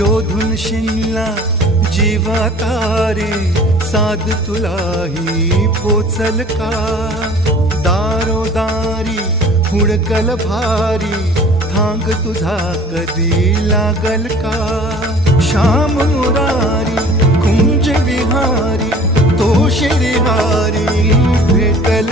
शोधून शिनला जीवा तारे, साध तुलाही पोचल का? दारोदारी हुडकल भारी, थांग तुझा कधी लागल का? श्याम मुरारी कुंज विहारी, तो श्रीहारी भेटल